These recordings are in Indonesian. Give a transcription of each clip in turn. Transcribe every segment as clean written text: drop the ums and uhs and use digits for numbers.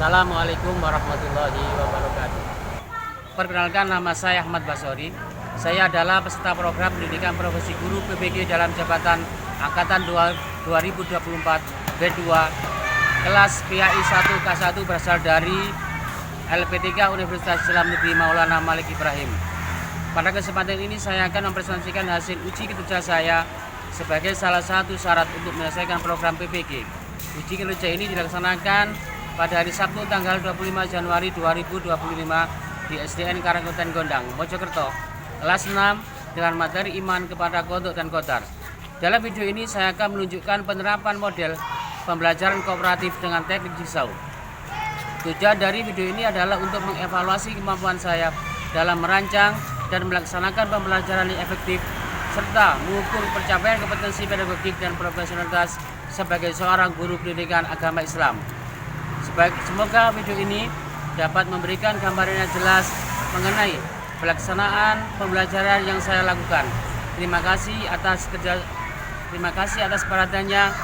Assalamualaikum warahmatullahi wabarakatuh. Perkenalkan, nama saya Ahmad Basori. Saya adalah peserta program pendidikan profesi guru PBG dalam jabatan Angkatan 2024 B2 kelas PAI 1 K1 berasal dari LP3 Universitas Islam Negeri Maulana Malik Ibrahim. Pada kesempatan ini saya akan mempresentasikan hasil uji kinerja saya sebagai salah satu syarat untuk menyelesaikan program PBG. Uji kinerja ini dilaksanakan pada hari Sabtu tanggal 25 Januari 2025 di SDN Karangkoten Gondang, Mojokerto, kelas 6 dengan materi iman kepada kodok dan kodar. Dalam video ini saya akan menunjukkan penerapan model pembelajaran kooperatif dengan teknik jigsaw. Tujuan dari video ini adalah untuk mengevaluasi kemampuan saya dalam merancang dan melaksanakan pembelajaran yang efektif serta mengukur pencapaian kompetensi pedagogik dan profesionalitas sebagai seorang guru pendidikan agama Islam. Semoga video ini dapat memberikan gambaran yang jelas mengenai pelaksanaan pembelajaran yang saya lakukan. Terima kasih atas perhatiannya.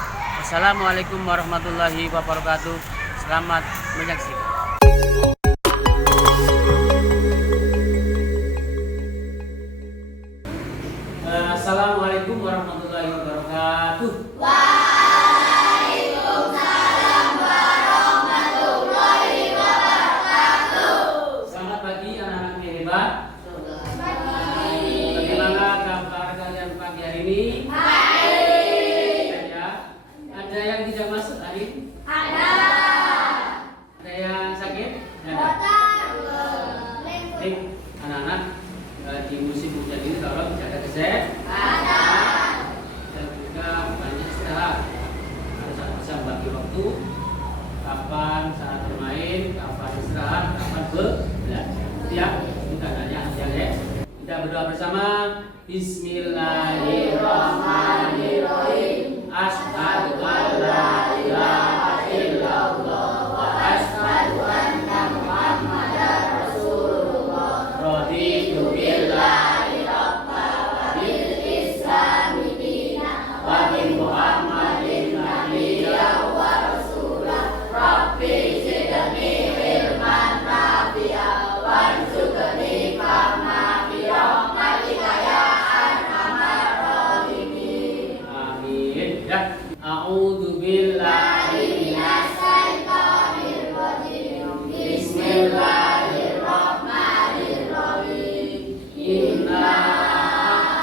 Wassalamualaikum warahmatullahi wabarakatuh. Selamat menyaksikan. Assalamualaikum warahmatullahi wabarakatuh. Waalaikumsalam warahmatullahi wabarakatuh. Selamat pagi anak-anak yang hebat. Bagaimana kabar kalian pagi hari ini? Baik. Ya. Ada yang tidak masuk hari ini? Ada. Ada yang sakit? Ada. Baik, anak-anak di musim hujan ini tolong jaga kesehatan dan juga banyak istirahat. Harus bisa membagi waktu kapan saat bermain, kapan istirahat, kapan belajar. Ya, kita hanya ya. Kita berdoa bersama. Bismillahirrahmanirrahim. Asyhadu an la ilaha illallah wa asyhadu anna Muhammadar Rasulullah. Raditu billahi rabba wa bil islami dina wa bi Muhammadin nabiyya wa rasulah. Rabbi zidni ilman nafi'a warzuqni fahma bi rahmatika ya arhamar rahimin. Amin. Ya. A'udzu billahi minas syaitonir rajim. Bismillahirrahmanirrahim. Inna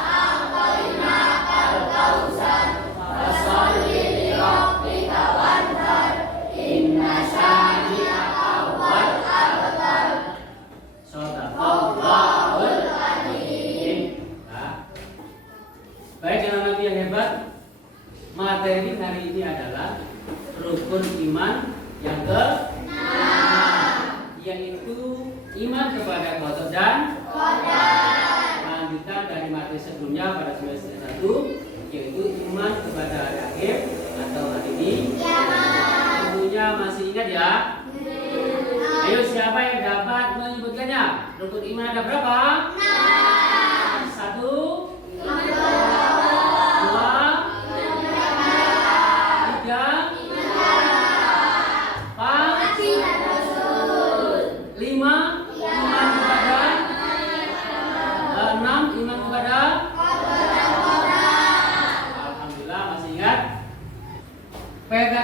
a'tainakal kautsar fasholli li rabbika wanhar. Inna syani'aka huwal abtar. Shadaqallahul adzim. Baik anak-anak yang hebat, materi hari ini adalah rukun iman yang ke-6, yaitu iman kepada kodok dan kodar. Lanjutan dari materi sebelumnya pada semester 1, yaitu iman kepada hari akhir atau hari ini. Tentunya masih ingat ya? Ayo, siapa yang dapat menyebutkannya? Rukun iman ada berapa? 1, 5,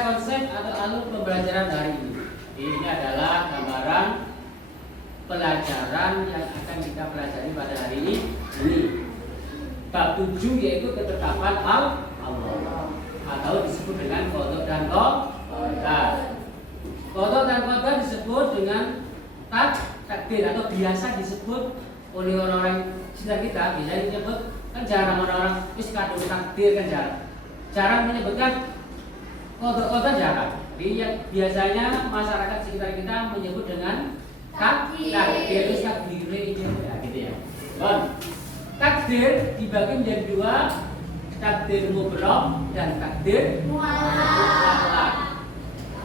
konsep atau alur pembelajaran hari ini. Ini adalah gambaran pelajaran yang akan kita pelajari pada hari ini. Bab 7 yaitu ketetapan Allah atau disebut dengan kodok dan kodar. Kodok dan kodar disebut dengan takdir atau biasa disebut oleh orang-orang sekitar kita. Biasanya disebut, kan jarang orang-orang kado takdir, kan jarang menyebutkan kodok-kodok, jarang. Jadi yang biasanya masyarakat sekitar kita menyebut dengan takdir, takdir itu ya, gitu ya. Takdir dibagi menjadi 2, takdir mubrom dan takdir mutlak.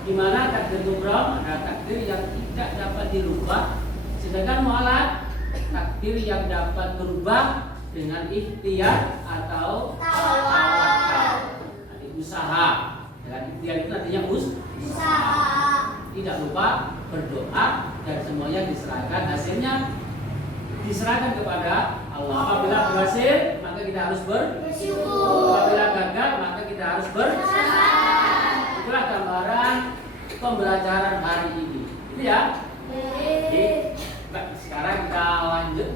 Di mana takdir mubrom adalah takdir yang tidak dapat dirubah, sedangkan mutlak takdir yang dapat berubah dengan ikhtiar atau tawakal. Usaha. Dengan ikhtiar itu artinya usaha. Tidak lupa berdoa dan semuanya diserahkan, hasilnya diserahkan kepada Allah. Apabila berhasil, maka kita harus bersyukur. Apabila gagal, maka kita harus bersabar. Itulah gambaran pembelajaran hari ini. Itu ya. Oke. Sekarang kita lanjut.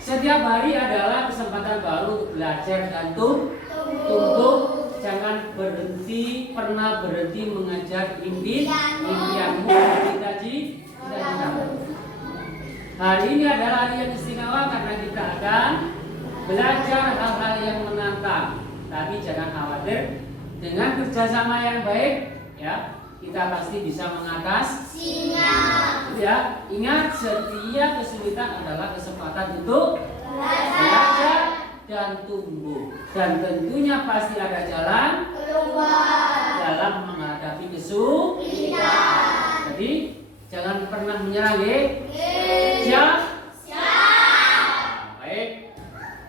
Setiap hari adalah kesempatan baru untuk belajar dan tumbuh. Jangan pernah berhenti mengejar impianmu, cita-citamu. Hari ini adalah hari yang istimewa karena kita akan belajar hal-hal yang menantang. Tapi jangan khawatir, dengan kerjasama yang baik, ya kita pasti bisa mengatasinya. Ya, ingat setiap kesulitan adalah kesempatan untuk belajar dan tumbuh, dan tentunya pasti ada jalan keluar dalam menghadapi kesulitan. Jadi jangan pernah menyerah, siap. Baik.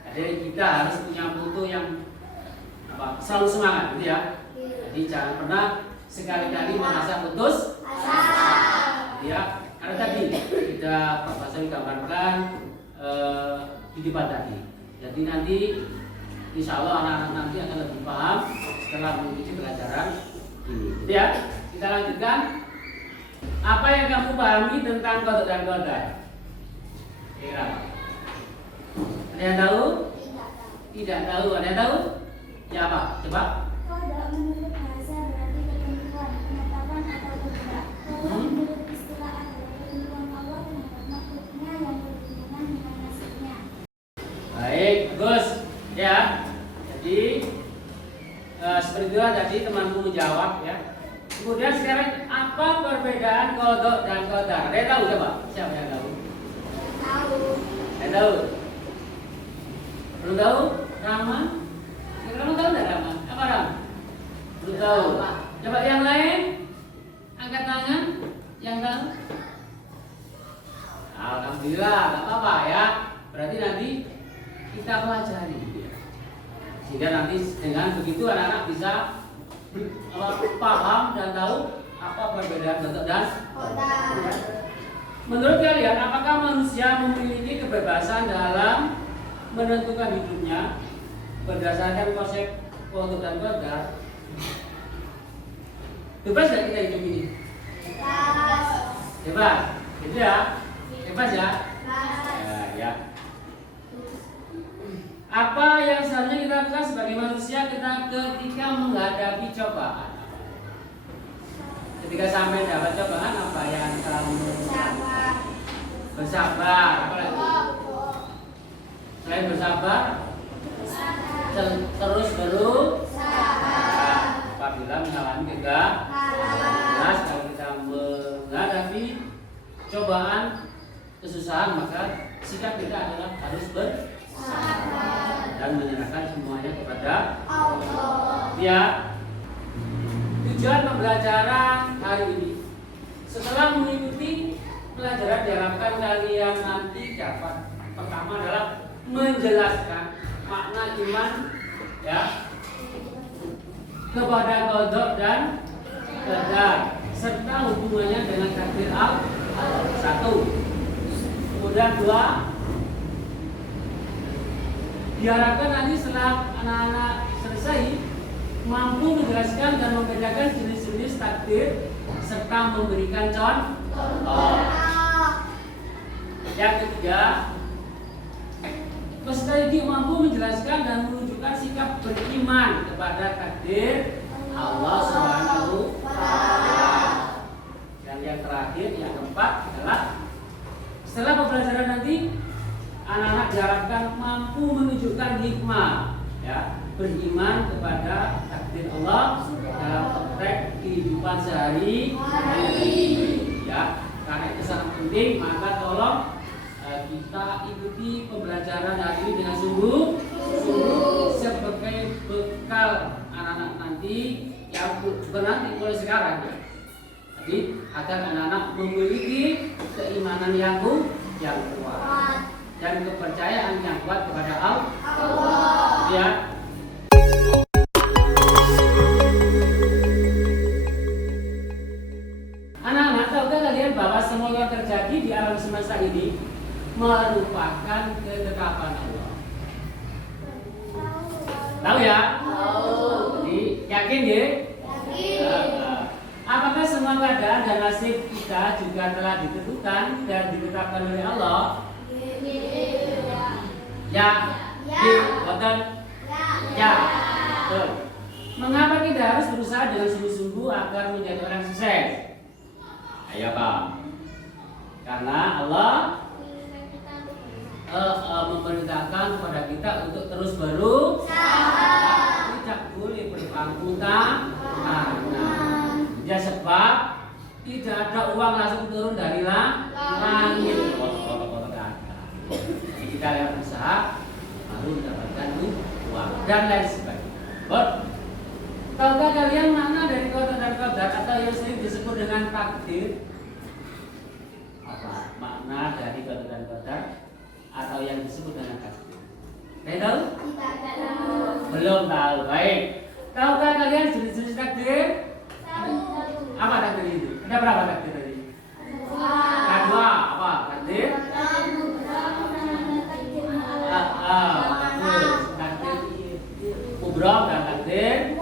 Jadi kita harus punya mutu yang selalu semangat, gitu ya. Jadi jangan pernah sekali-kali merasa putus asa. Ya, karena tadi kita Pak Basori gambarkan di depan tadi. Jadi nanti insya Allah anak-anak nanti akan lebih paham setelah mengikuti pelajaran ini. Ya, kita lanjutkan. Apa yang kamu pahami tentang kodok dan kodar? Kira. Ada yang tahu? Tidak tahu. Ada yang tahu? Ya apa? Coba. Kodok menurut bahasa berarti ketentuan, penetapan atau bergerak. Kodok menurut istilah adalah ketentuan Allah terhadap makhluknya yang berhubungan dengan nasibnya. Baik, bagus. Ya. Jadi seperti itu tadi temanku menjawab ya. Kemudian sekarang apa perbedaan kodok dan kodar? Ada yang tahu coba? Siapa yang tahu? Tahu. Ada tahu? Belum tahu? Rama? Kamu tahu nggak Rama? Apa Ram? Belum tahu. Coba yang lain? Angkat tangan. Yang tahu? Alhamdulillah, nggak apa-apa ya. Berarti nanti kita pelajari. Sehingga nanti dengan begitu anak-anak bisa paham dan tahu apa perbedaan kodok dan kodar. Menurut kalian, apakah manusia memiliki kebebasan dalam menentukan hidupnya berdasarkan konsep kodok dan kodar? Bebas nggak kita hidup ini? Bebas. Bebas, gitu ya? Bebas ya? Bebas. Ya. Apa yang seharusnya kita lakukan sebagai manusia kita ketika menghadapi cobaan? Ketika sampai dapat cobaan, apa yang kamu Sabar. bersabar? Apa lagi? Selain bersabar, terus berusaha. Apabila mengalami kegagalan, kalau kita menghadapi cobaan, kesusahan, maka sikap kita adalah harus bersabar dan menyerahkan semuanya kepada Allah. Ya. Tujuan pembelajaran hari ini, setelah mengikuti pelajaran diharapkan kalian nanti dapat pertama adalah menjelaskan makna iman ya kepada kodok dan qadar serta hubungannya dengan takdir Allah. Satu. Kemudian dua, diharapkan nanti setelah anak-anak selesai mampu menjelaskan dan membedakan jenis-jenis takdir serta memberikan contoh. Yang ketiga, peserta didik mampu menjelaskan dan menunjukkan sikap beriman kepada takdir Allah Subhanahu wa Ta'ala. Dan yang terakhir, yang keempat adalah setelah pembelajaran nanti anak-anak diharapkan mampu menunjukkan hikmah ya, beriman kepada takdir Allah dalam praktek kehidupan sehari-hari ya. Karena itu sangat penting, maka tolong kita ikuti pembelajaran hari ini dengan sungguh sebagai bekal anak-anak nanti yang nanti mulai sekarang ya. Jadi agar anak-anak memiliki keimanan yang kuat dan kepercayaan yang kuat kepada Allah. Ya. Anak-anak, tahukah merupakan ketetapan Allah? Tahu ya? Jadi yakin ya? Apakah semua keadaan dan nasib kita juga telah ditentukan dan ditetapkan oleh Allah? Ya. Betul. Ya. Betul. Mengapa kita harus berusaha dengan sungguh-sungguh agar menjadi orang sukses? Ayo Pak. Karena Allah memerintahkan kepada kita untuk terus berusaha, tidak boleh berpangku tangan. Ya sebab tidak ada uang langsung turun dari langit. Jadi kita yang berusaha baru mendapatkan uang dan lain sebagainya. Tahukah kalian makna dari qada dan qadar atau yang sering disebut dengan takdir? Apa makna dari qada dan qadar atau yang disebut dengan takdir? Kalian tahu? Belum tahu. Baik. Tahukah kalian jenis-jenis takdir? Apa takdir itu? Ada berapa takdir tadi? Ada dua. Apa takdir? Takdir kubra dan takdir.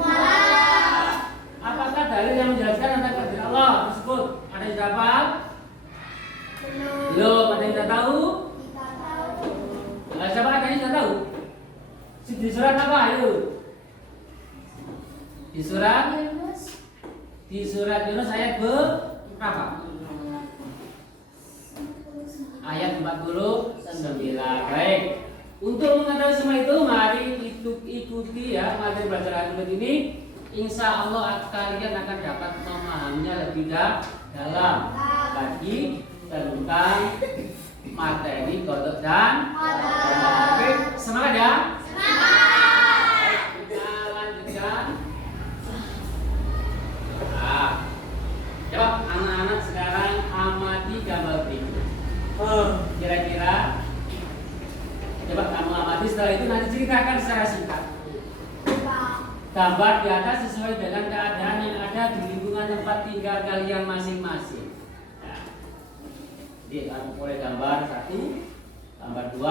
Apakah dalil yang menjelaskan tentang takdir Allah tersebut? Ada yang dapat? Belum. Ada yang tidak tahu? Siapa ada yang tidak tahu? Di surat apa? Ayo. Di surat Yunus ayat berapa? Ayat 49. Baik. Untuk mengetahui semua itu, mari ikuti ya materi pelajaran ini. Insya Allah kalian akan dapat memahaminya lebih dalam lagi tentang materi kodok dan oke, semangat ya. Baik, kita lanjutkan. Coba anak-anak sekarang amati gambar berikut. Kira-kira coba kamu amati, setelah itu nanti ceritakan secara singkat. Gambar di atas sesuai dengan keadaan yang ada di lingkungan tempat tinggal kalian masing-masing. Jadi aku mulai gambar 1, gambar 2,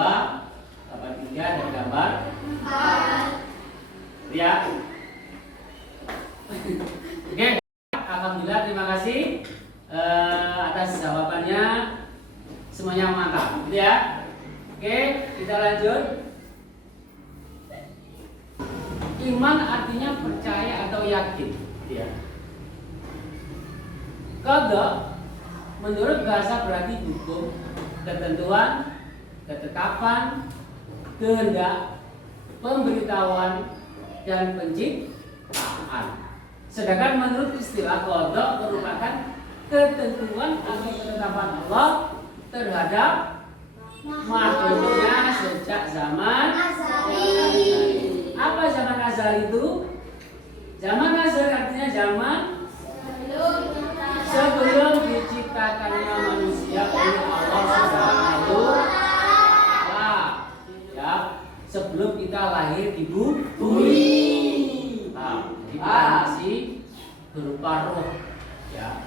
gambar 3, dan gambar 4. Ya. Oke. Alhamdulillah, terima kasih atas jawabannya, semuanya mantap, gitu ya. Oke, kita lanjut. Iman artinya percaya atau yakin, ya. Qada menurut bahasa berarti hukum, ketentuan, ketetapan, kehendak, pemberitahuan, dan penciptaan. Sedangkan menurut istilah qada merupakan ketentuan atau ketetapan Allah terhadap makhluknya sejak zaman azali. Apa zaman azali itu? Zaman azali artinya zaman sebelum diciptakannya manusia oleh Allah Subhanahu wa Ta'ala. Ya, sebelum kita lahir di bumi. Kita masih berupa roh, ya,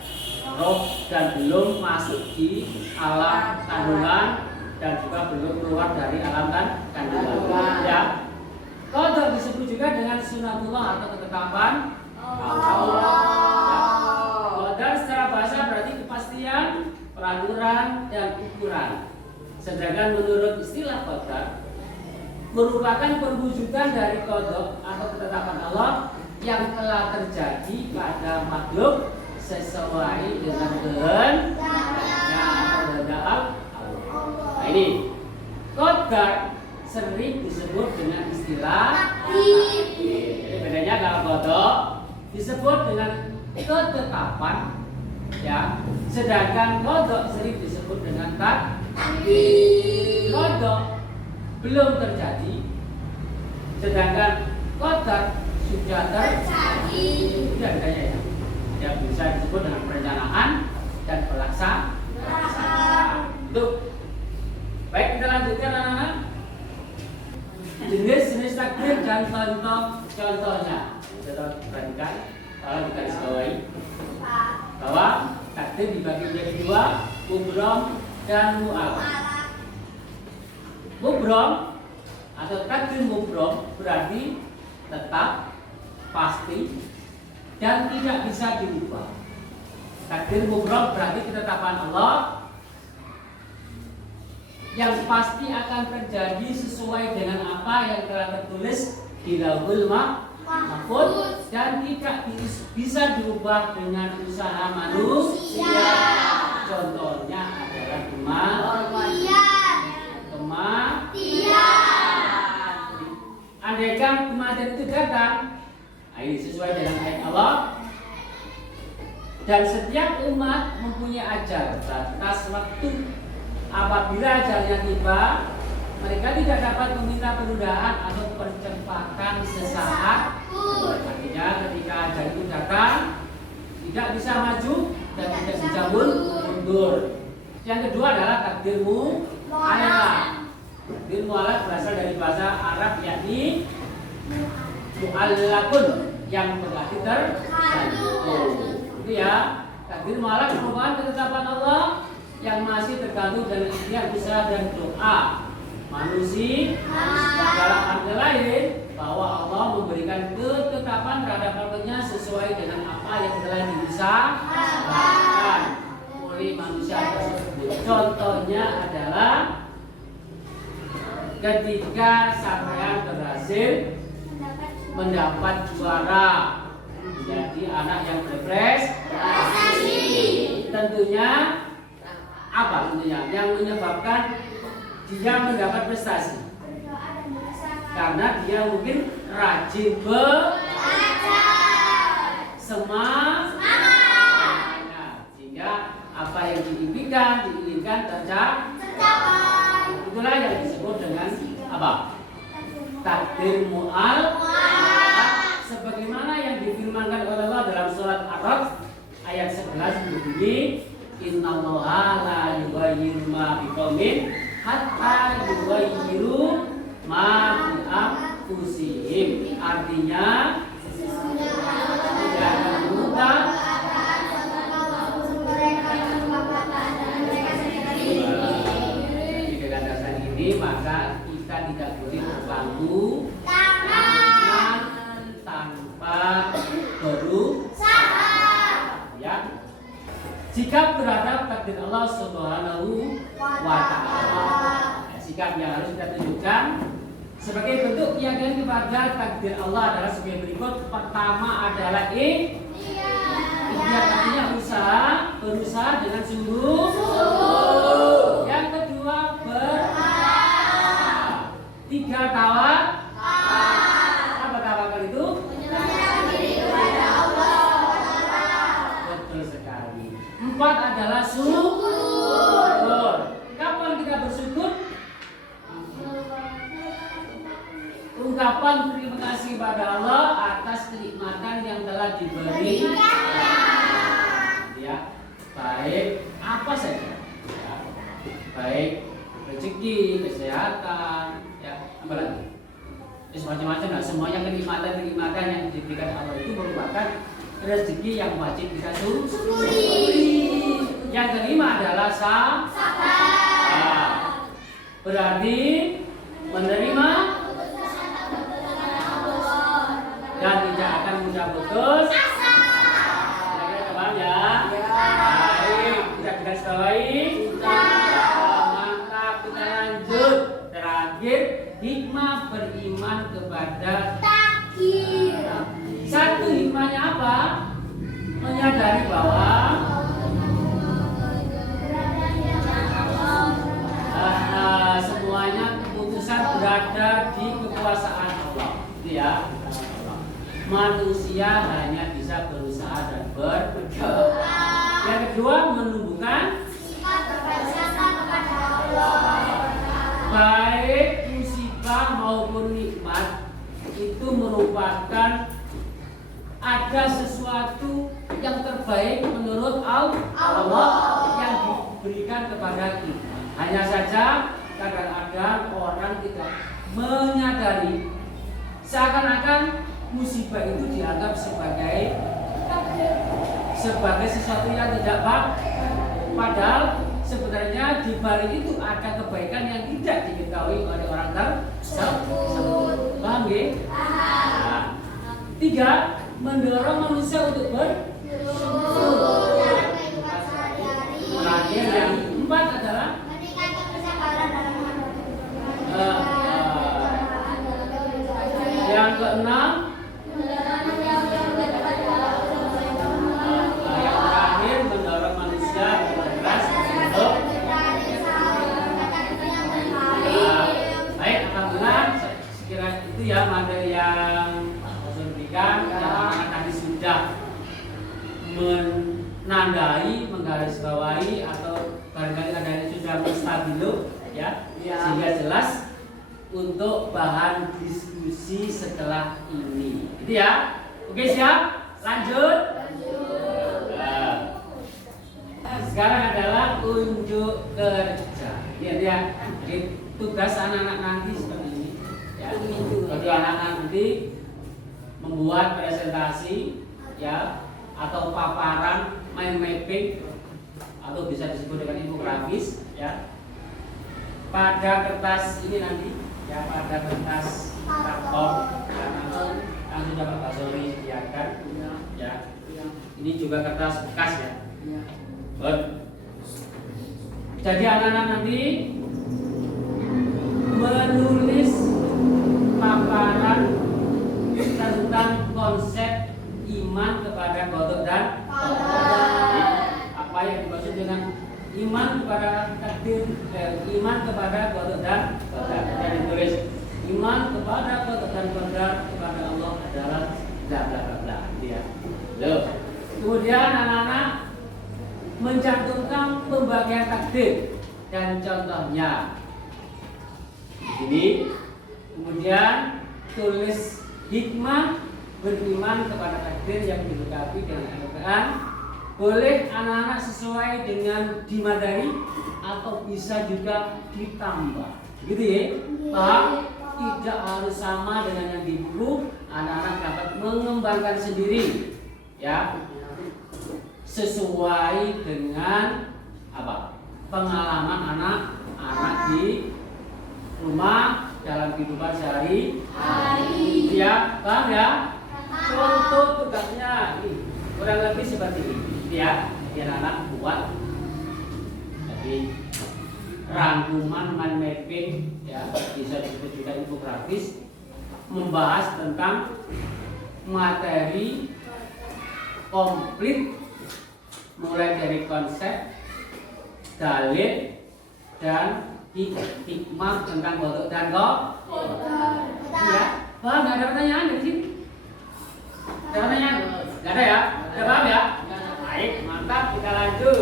roh, dan belum masuk di alam kandungan dan juga belum keluar dari alam kandungan. Ya, qada disebut juga dengan sunatullah atau ketetapan Allah. Qada secara bahasa berarti kepastian, peraturan, dan ukuran. Sedangkan menurut istilah qada merupakan perwujudan dari qada atau ketetapan Allah yang telah terjadi pada makhluk sesuai dengan kehendaknya atau kehendak Allah. Nah ini qadar sering disebut dengan istilah takdir. Jadi bedanya kalau qada disebut dengan ketetapan, ya, sedangkan qada sering disebut dengan takdir. Qada belum terjadi, sedangkan qadar sudah terjadi. Sudah bedanya ya. Yang bisa disebut dengan perencanaan dan pelaksanaan. Itu. Baik, kita lanjutkan anak-anak. Jenis-jenis takdir dan contohnya. Kita perhatikan kalau digaris bawahi bahwa takdir dibagi menjadi dua, kubra dan mu'al. Mubrom atau takdir mubrom berarti tetap, pasti, dan tidak bisa diubah. Takdir mubrom berarti ketetapan Allah yang pasti akan terjadi sesuai dengan apa yang telah tertulis di Lauhul Mahfuz dan tidak bisa diubah dengan usaha manusia. Contohnya adalah kematian. Andaikan kematian itu datang, ini sesuai dengan ayat Allah. Dan setiap umat mempunyai ajal, batas waktu. Apabila ajalnya tiba, mereka tidak dapat meminta penundaan atau percepatan sesaat. Artinya ketika ajal itu datang, tidak bisa maju dan tidak bisa mundur. Yang kedua adalah takdir mu'allaq. Takdir mu'allaq berasal dari bahasa Arab yakni mu'allaqun yang berarti tergantung. Itu ya, takdir mu'allaq merupakan ketetapan Allah yang masih tergantung dengan ikhtiar, usaha dan doa manusia. Dalam arti lain bahwa Allah memberikan ketetapan terhadap hambanya sesuai dengan apa yang telah diusahakan oleh manusia tersebut. Contohnya adalah ketika sampean berhasil mendapat juara menjadi anak yang berprestasi, tentunya apa tentunya yang menyebabkan dia mendapat prestasi? Karena dia mungkin rajin belajar, semangat, sehingga apa yang diinginkan tercapai. Itulah yang disebut dengan apa? Takdir mu'allaq. Sebagaimana yang difirmankan oleh Allah dalam surat Ar-Ra'd ayat 11 berbunyi, innallaha la yughayyiru ma biqaumin hatta yughayyiru ma bi anfusihim. Artinya tidak akan berubah di dasar ini, maka kita tidak boleh berlaku tanpa berusaha, ya. Sikap terhadap takdir Allah Subhanahu wa Ta'ala. Sikap yang harus kita tunjukkan sebagai bentuk keyakinan kepada takdir Allah adalah sebagai berikut. Pertama adalah ikhtiar, artinya berusaha dengan sungguh. Yang kedua berharap. Tiga tawakal. Apa tawakal itu? Empat adalah syukur. Kapan kita bersyukur? Ungkapan terima kasih pada Allah atas kenikmatan yang telah diberi. Ya, baik apa saja. Ya, baik rezeki, kesehatan, ya, apa lagi? Macam-macam lah. Semuanya kenikmatan yang diberikan Allah itu merupakan rezeki yang wajib kita syukuri. Yang kelima adalah sabar. Berarti menerima dan tidak akan mudah putus. Kira-kira paham ya? Baik, kita garis bawahi. Mantap, kita lanjut. Terakhir, hikmah beriman kepada takdir. Satu hikmahnya apa? Menyadari bahwa semuanya keputusan berada di kekuasaan Allah. Itu ya. Manusia hanya bisa berusaha dan berdoa. Yang kedua, menumbuhkan sifat berpercaya kepada Allah. Baik musibah maupun nikmat itu merupakan ada sesuatu yang terbaik menurut Allah yang diberikan kepada kita. Hanya saja kadang-kadang orang tidak menyadari, seakan-akan musibah itu dianggap sebagai sesuatu yang tidak baik. Padahal sebenarnya di balik itu ada kebaikan yang tidak diketahui oleh orang tersebut. Paham ya? Nah, 3, mendorong manusia untuk Terakhir yang 4 adalah yang ke-6 yang terakhir mendorong manusia berkeras untuk baik, alhamdulillah sekira itu ya materi yang saya berikan. Anak-anak tadi sudah menandai, menggarisbawahi atau barangkali ada yang sudah menstabilo ya, sehingga jelas untuk bahan diskusi setelah ini. Itu ya. Oke, siap? Lanjut. Nah, sekarang adalah unjuk kerja. Lihat ya. Jadi tugas anak-anak nanti seperti ini. Ya. Jadi anak-anak nanti membuat presentasi ya atau paparan mind mapping atau bisa disebut dengan infografis ya. Pada kertas ini nanti ya, pada kertas karton yang sudah Pak Basori sediakan ya. Ini juga kertas bekas ya. Jadi anak-anak nanti menulis paparan tentang konsep iman kepada kodok dan qadar. Apa yang dimaksud dengan iman kepada takdir, iman kepada kodok dan qadar. Dan ditulis iman kepada kodok dan qadar kepada Allah adalah bla bla bla ya. Kemudian anak-anak mencantumkan pembagian takdir dan contohnya di sini. Kemudian tulis hikmah beriman kepada takdir yang dilengkapi dengan Al-Quran. Boleh anak-anak sesuai dengan dimadari atau bisa juga ditambah. Gitu ya? Paham? Tidak harus sama dengan yang di buku. Anak-anak dapat mengembangkan sendiri ya, sesuai dengan apa? Pengalaman anak-anak di rumah dalam kehidupan sehari-hari. Ya, paham ya? Contoh tugasnya ini kurang lebih seperti ini ya. Biar anak buat jadi rangkuman mind mapping ya, bisa disebut juga infografis, membahas tentang materi komplit mulai dari konsep, dalil dan hikmah tentang kodok dan qadar. Ya, paham? Nggak ada pertanyaan di sini? Ada pertanyaan? Nggak ada ya? Ada paham ya? Baik, mantap, kita lanjut.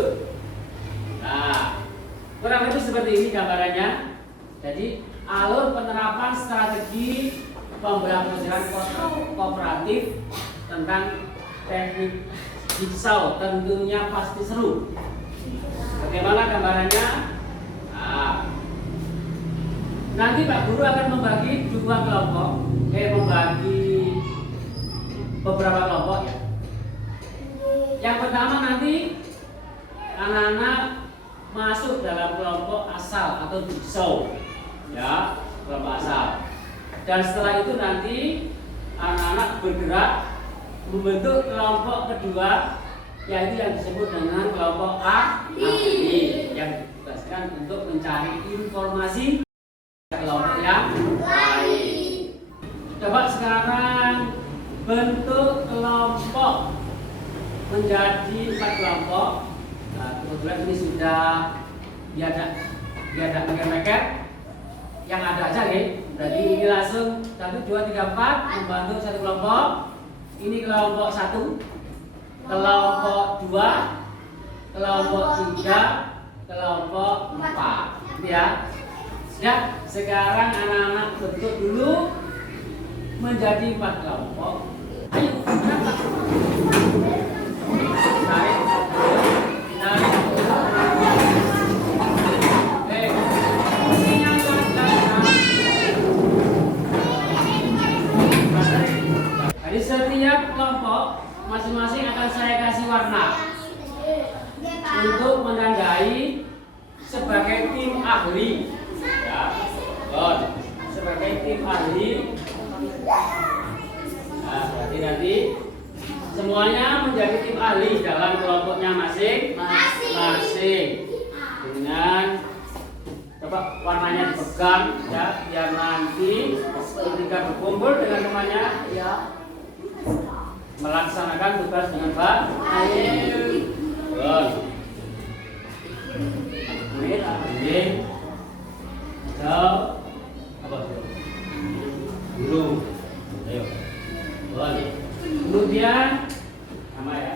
Nah, kurang lebih seperti ini gambarannya. Jadi alur penerapan strategi pembelajaran kooperatif tentang teknik jigsaw tentunya pasti seru. Bagaimana gambarannya? Nah, nanti Pak Guru akan membagi dua kelompok, membagi beberapa kelompok ya. Yang pertama nanti anak-anak masuk dalam kelompok asal atau jigsaw ya, kelompok asal. Dan setelah itu nanti anak-anak bergerak membentuk kelompok kedua, yaitu yang disebut dengan kelompok ahli yang ditugaskan untuk mencari informasi kelompok yang lain. Coba sekarang bentuk kelompok menjadi 4 kelompok. Nah, kebetulan ini sudah diada paket yang ada aja ya. Berarti ini langsung 1, 2, 3, 4 membantu satu kelompok. Ini kelompok 1, kelompok 2, kelompok 3, kelompok 4. Gitu ya. Ya, sekarang anak-anak bentuk dulu menjadi 4 kelompok. Ayo, berangkat. Tarik. Tarik. Jadi setiap kelompok masing-masing akan saya kasih warna untuk menandai sebagai tim ahli. Ya, bon. Sebagai tim ahli. Nah, berarti nanti semuanya menjadi tim ahli dalam kelompoknya masing-masing. Dengan coba warnanya dipegang ya, biar nanti ketika berkumpul dengan temannya ya melaksanakan tugas dengan baik. Bon. Ini hijau apa itu? Biru. Ayo. Bon. Kemudian sama ya.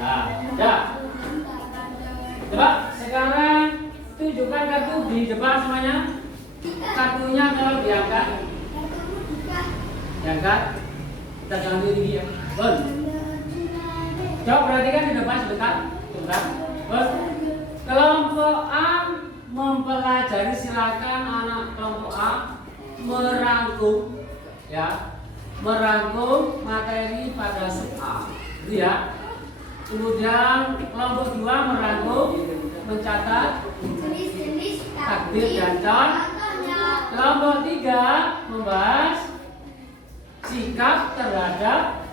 Nah, ya. Coba sekarang tunjukkan kartu di depan semuanya. Kartunya kalau diangkat, diangkat. Kita jangan tinggi ya. Bon. Coba perhatikan di depan sebentar. Sebentar. Bon. Kelompok A mempelajari, silakan anak kelompok A merangkum ya, merangkum materi pada sub A, gitu ya. Kemudian kelompok 2 merangkum, mencatat takdir dan contohnya. Kelompok 3 membahas sikap terhadap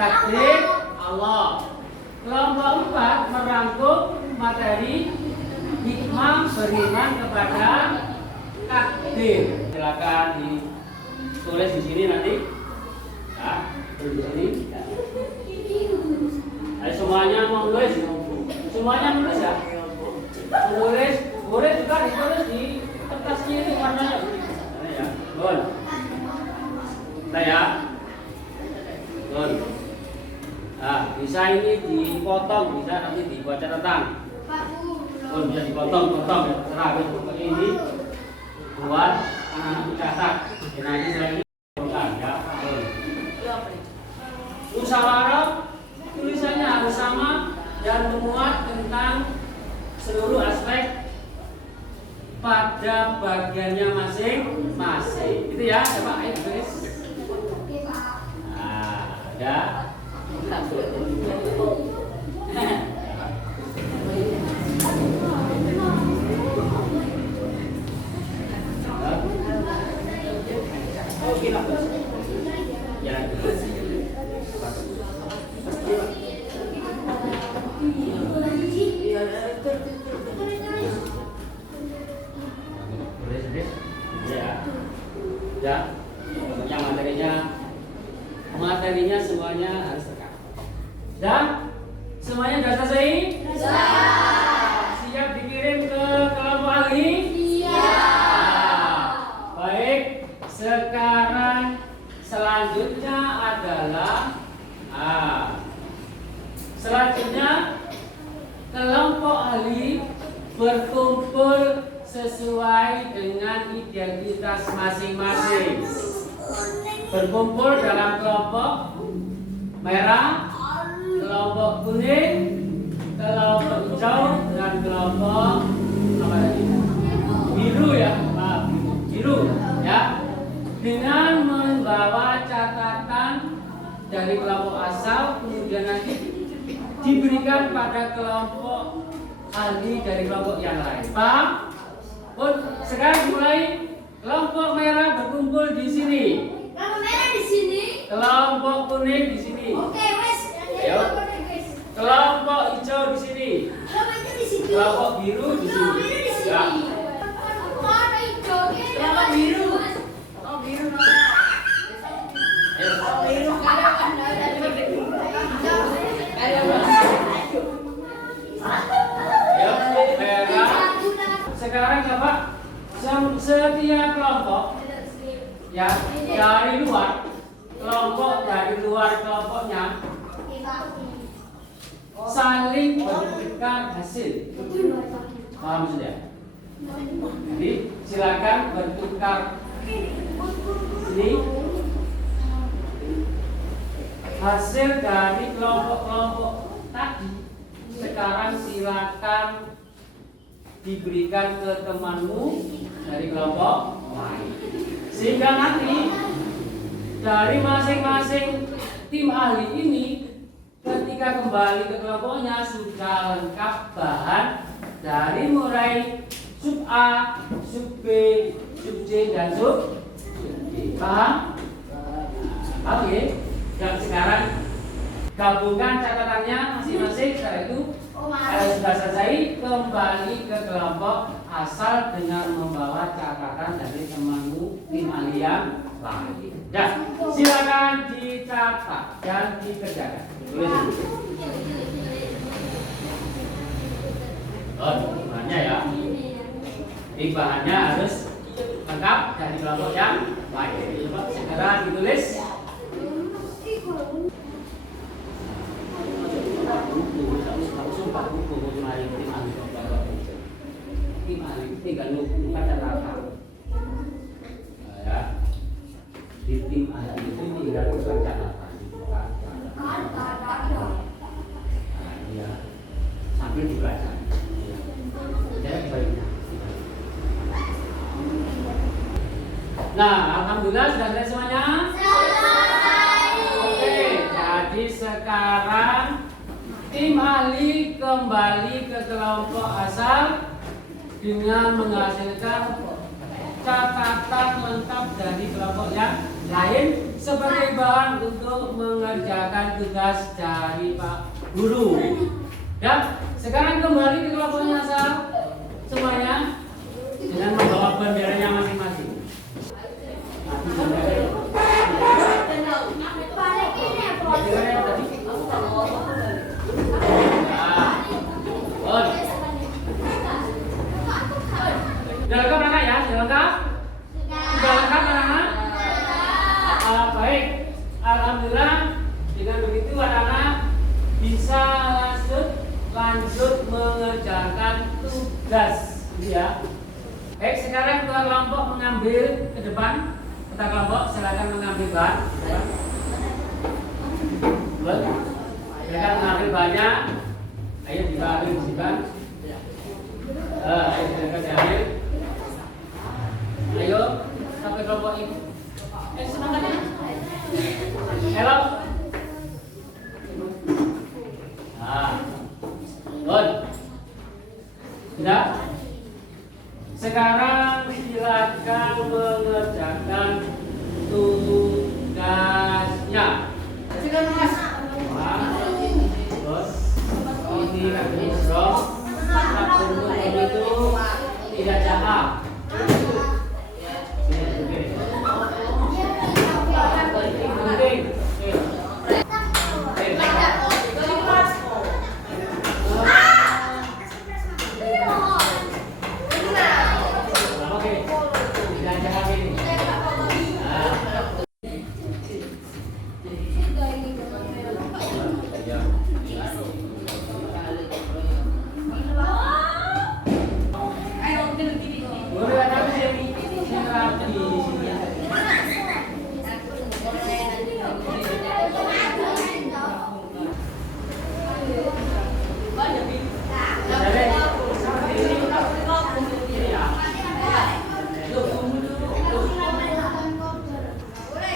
takdir Allah. Kelompok 4 merangkum materi hikmah beriman kepada takdir. Silakan ditulis di sini nanti. Ya, tulis di sini. Ayo semuanya mau nulis. Semuanya nulis ya. Nulis, boleh juga ditulis di kertas ini warnanya. Ya, bon. Saya. Bon. Nah, bisa ini dipotong, bisa nanti dibuat catatan. Oh, bisa dipotong-potong ya, terserah. Ini buat anak-anak mencatat. Nanti saya ini potong ya. Musyawarah tulisannya harus sama dan memuat tentang seluruh aspek pada bagiannya masing-masing. Gitu ya, coba ayo tulis. Nah, ada. Ya, yang materinya semuanya harus terkait. Dan semuanya sudah selesai? Siap dikirim ke kelompok ahli? Baik, sekarang selanjutnya adalah kelompok ahli berkumpul sesuai dengan identitas masing-masing. Berkumpul dalam kelompok merah, kelompok kuning, kelompok hijau, dan kelompok apa tadi? Biru ya, biru ya. Dengan membawa catatan dari kelompok asal, kemudian nanti diberikan pada kelompok ahli dari kelompok yang lain. Paham? Sekarang mulai. Kelompok merah berkumpul di sini. Kelompok merah di sini. Kelompok kuning di sini. Oke, wes. Ayo. Kelompok hijau di sini. Kelompok hijau di sini. Kelompok biru di sini. Kelompok biru di sini. Ya. Warna hijau. Kelompok biru. Oh, biru mana? Ayo. Biru kalau ada Ayo. Merah. Sekarang coba setiap kelompok ya dari luar kelompoknya saling memberikan hasil. Paham sudah? Jadi silakan bertukar ini hasil dari kelompok-kelompok tadi. Sekarang silakan diberikan ke temanmu dari kelompok lain, sehingga nanti dari masing-masing tim ahli ini Ketika kembali ke kelompoknya sudah lengkap bahan dari mulai sub A, sub B, sub C dan sub D. Paham? Oke. Dan sekarang gabungkan catatannya masing-masing. Setelah itu kalau sudah selesai kembali ke kelompok asal dengan membawa catatan dari temanmu tim ahli yang lain. Ya, silakan dicatat dan dikerjakan. Oh, bahannya ya. Ini bahannya harus lengkap dari kelompok yang lain. Coba segera ditulis. Tinggal lupa catatan. Ya. Di tim ahli itu tinggal lupa catatan. Ya. Sambil dibaca. Nah, alhamdulillah sudah selesai semuanya. Oke, jadi sekarang tim ahli kembali ke kelompok asal dengan menghasilkan catatan lengkap dari kelompok yang lain sebagai bahan untuk mengerjakan tugas dari Pak Guru. Dan sekarang kembali ke kelompoknya asal semuanya dengan membawa benderanya masing-masing. Sudah lengkap anak ya? Sudah lengkap? Sudah lengkap anak-anak? Baik, alhamdulillah. Dengan begitu anak-anak bisa lanjut mengerjakan tugas, ya. Baik, sekarang ketua kelompok mengambil ke depan. Ketua kelompok silakan mengambil bahan. Silakan mengambil bahannya. Ayo diambil disimpan. Ayo silakan diambil. Ayo sampai kelompok ini. Semangat ya. Hello. Nah, good. Sudah. Sekarang silakan mengerjakan tugasnya. Silakan Mas. Terus ini lagi serong. Untuk itu tidak jahat.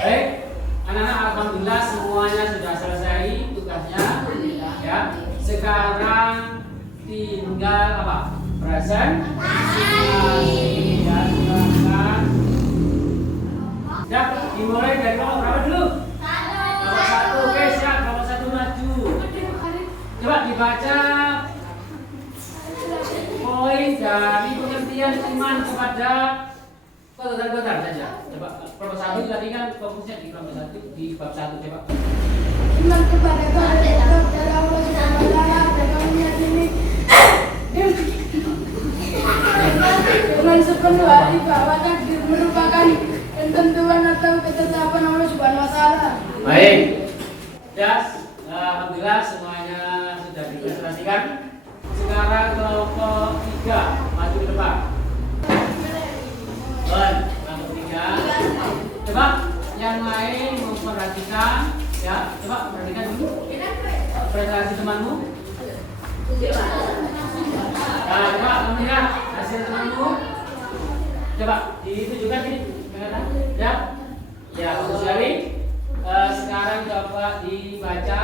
Baik, anak-anak, alhamdulillah semuanya sudah selesai tugasnya. Ya, sekarang tinggal apa? Presentasi. Ya, silakan. Ya, dimulai dari kelompok berapa dulu? Kelompok 1. Oke, siap. Kelompok 1 maju. Coba dibaca poin dari pengertian iman kepada kotor-kotor saja. Coba kelompok 1 tadi kan fokusnya di kelompok 1 di bab 1. Coba. Iman kepada Tuhan dari Allah Subhanahu wa taala dan meyakini dengan sepenuh hati bahwa takdir merupakan ketentuan atau ketetapan Allah Subhanahu wa taala. Baik. Ya, alhamdulillah semuanya sudah dipresentasikan. Sekarang kelompok 3 maju ke depan. Kelompok 3. Coba yang lain memperhatikan, ya. Coba perhatikan dulu presentasi temanmu. Nah, coba kamu lihat hasil temanmu. Coba ditunjukkan ini. Ya. Ya, bagus sekali. Sekarang coba dibaca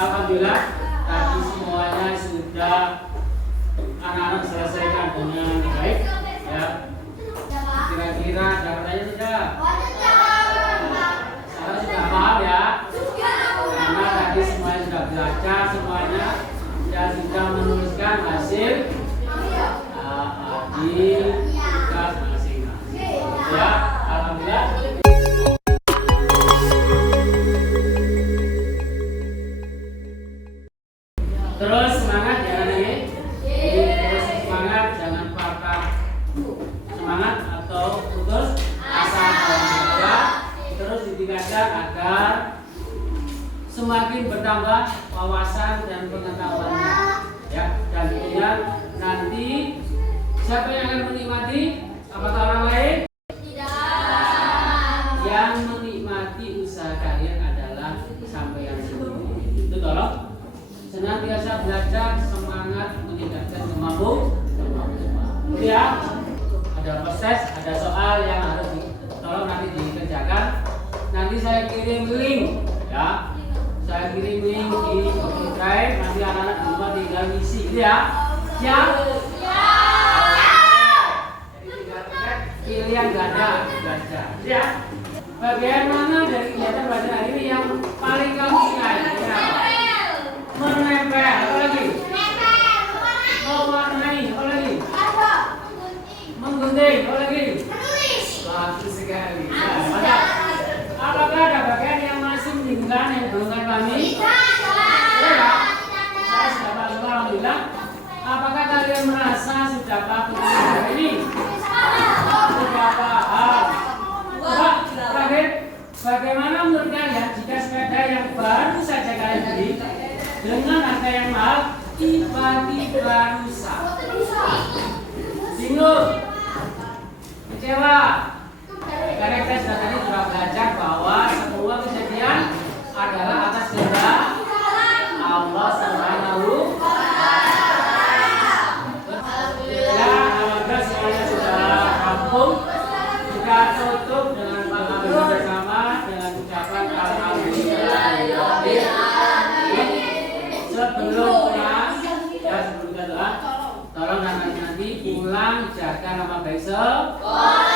Alhamdulillah tadi semuanya sudah anak-anak selesaikan dengan baik ya. Kira-kira jawabannya sudah? Saya sudah paham ya. Karena tadi semuanya sudah belajar semuanya dan sudah menuliskan hasil di tugas masing-masing. Ya, alhamdulillah. Terus semangat jangan nangis. Terus semangat jangan patah semangat atau putus asa dalam belajar. Terus ditingkatkan agar semakin bertambah wawasan dan pengetahuannya. Ya, dan tentunya nanti siapa yang akan menikmati? Apakah orang lain? Tidak. Yang menikmati usaha kalian adalah sampean sendiri. Itu tolong senantiasa belajar, semangat meningkatkan kemampuan. Ya, ada proses, ada soal yang harus tolong nanti dikerjakan. Nanti saya kirim link, ya. Saya kirim link di Google Drive. Nanti anak-anak di rumah tinggal isi, ya. Siap? Jadi tinggal pilih yang ganda, baca. Ya. Bagaimana dari kegiatan belajar hari ini yang paling kamu sukai? Menempel, apa lagi? Mewarnai, apa lagi? Menggunting, apa lagi? Bagus sekali. Nah, mantap. Apakah ada bagian yang masih membingungkan yang belum kami? Ya, saya sudah paham, alhamdulillah. Apakah kalian merasa sudah paham hari ini? Sudah paham. Coba terakhir, bagaimana menurut kalian jika sepeda yang baru saja kalian beli dengan harga yang mahal tiba-tiba rusak? Bingung? Kecewa? Karena kita tadi sudah belajar bahwa semua kejadian adalah atas kehendak Allah Subhanahu wa Ta'ala. Ya, alhamdulillah semuanya sudah rampung. Kita tutup dengan pengalaman bersama dengan ucapan alhamdulillah. Sebelum pulang, ya sebelum kita doa, tolong nanti pulang jaga nama baik sekolah.